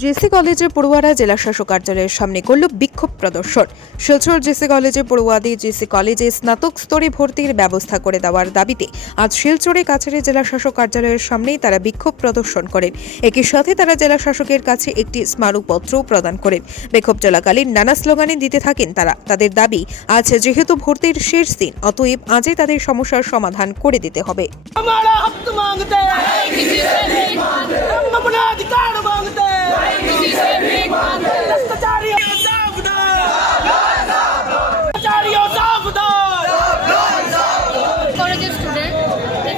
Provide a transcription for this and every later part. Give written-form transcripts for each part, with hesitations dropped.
JC কলেজে পড়ুয়ারা জেলা শাসক কার্যালয়ের সামনে করল বিক্ষোভ প্রদর্শন। শিলচর জেসি কলেজে পড়ুয়াদের জেসি কলেজে স্নাতক স্তরে ভর্তির ব্যবস্থা করে দেওয়ার দাবিতে আজ শিলচরে কাছাড়ে জেলা শাসক কার্যালয়ের সামনেই তারা বিক্ষোভ প্রদর্শন করেন। একই সাথে তারা জেলা শাসকের কাছে একটি স্মারকপত্রও প্রদান করেন। বিক্ষোভ চলাকালীন নানা স্লোগানে দিতে থাকেন তারা। তাদের দাবি, আজ যেহেতু ভর্তির শেষ দিন, অতএব আজই তাদের সমস্যার সমাধান করে দিতে হবে। हमारा हक मांगते हैं, हम अपना अधिकार मांगते हैं, भ्रष्टाचारियों सावधान, भ्रष्टाचारियों सावधान। কলেজের স্টুডেন্ট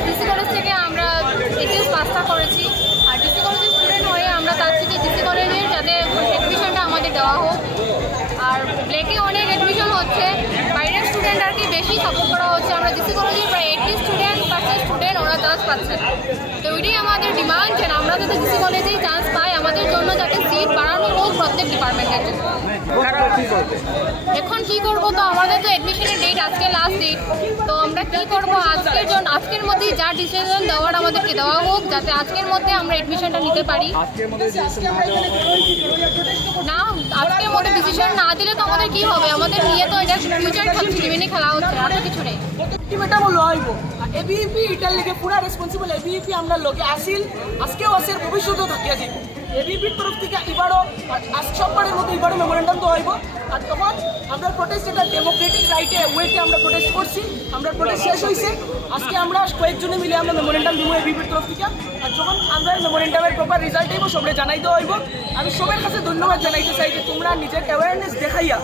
ডিসি কলেজ থেকে আমরা এইচএস পাসটা করেছি। আর ডিসি কলেজের স্টুডেন্ট হয়ে আমরা চাচ্ছি যে ডিসি কলেজের যাতে অ্যাডমিশনটা আমাদের দেওয়া হোক। আর ব্লেকে অনেক অ্যাডমিশন হচ্ছে, বাইরের স্টুডেন্ট আর কি বেশি সাপোর্ট করা হচ্ছে। আমরা ডিসি কলেজের প্রায় 80 স্টুডেন্ট ওরা চান্স পাচ্ছে। তো ওইটাই আমাদের ডিমান্ড যে আমরা যাতে ডিসি কলেজেই চান্স পাই, আমাদের জন্য যাতে সিট বাড়ানো হোক প্রত্যেক ডিপার্টমেন্টের জন্য। এখন কি করবো, তো আমাদের তো অ্যাডমিশনের ডেট আজকে লাস্ট ডেট। তো আমরা কি করবো, আজকের মধ্যেই যা ডিসিশন দেওয়ার আমাদেরকে দেওয়া হোক, যাতে আজকের মধ্যে আমরা অ্যাডমিশনটা নিতে পারি। না, আজকের মধ্যে ডিসিশন না দিলে তো আমাদের কি হবে, আমাদের নিয়ে তো এটা ফিউচার টিমেনে খেলা হচ্ছে, আর তো কিছু নেই। এটা বলো আইব এবিপি এটার লেগে পুরা রেসপন্সিবল। এবিপি আমরা লগে আসিল, আজকেও আসের, ভবিষ্যতেও থাকিয়া যাব। এবিপির তরফ থেকে এবারও আজ সপ্তাহের মধ্যে এবারও মেমোরেন্ডাম তো হইব। আর তখন আমরা প্রোটেস্ট, এটা ডেমোক্রেটিক রাইটে ওয়েতে আমরা প্রোটেস্ট করছি। আমরা প্রোটেস্ট শেষ হয়েছে, আজকে আমরা কয়েকজনে মিলে আমরা মেমোরেন্ডাম দিব এবিপির তরফ থেকে। আর যখন আমরা মেমোরেন্ডামের প্রপার রেজাল্ট হইব সবাই জানাইতে হইব। আমি সবার কাছে ধন্যবাদ জানাইতে চাই যে তোমরা নিজের অ্যাওয়ারনেস দেখাইয়া